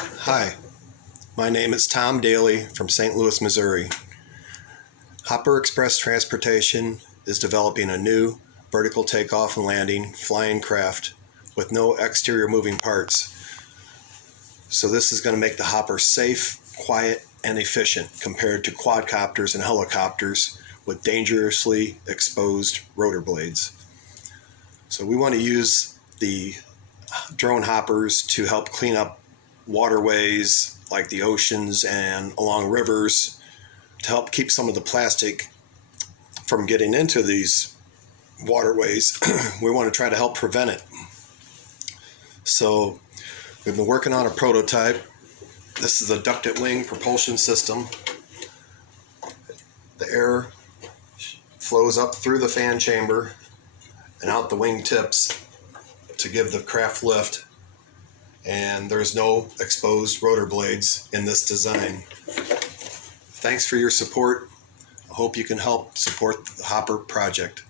Hi, my name is Tom Daly from St. Louis, Missouri. Hopper Express Transportation is developing a new vertical takeoff and landing flying craft with no exterior moving parts. So this is going to make the Hopper safe, quiet, and efficient compared to quadcopters and helicopters with dangerously exposed rotor blades. So we want to use the drone hoppers to help clean up waterways like the oceans and along rivers to help keep some of the plastic from getting into these waterways. We want to try to help prevent it. So we've been working on a prototype. This is a ducted wing propulsion system. The air flows up through the fan chamber and out the wing tips to give the craft lift, and there's no exposed rotor blades in this design. Thanks for your support. I hope you can help support the Hopper project.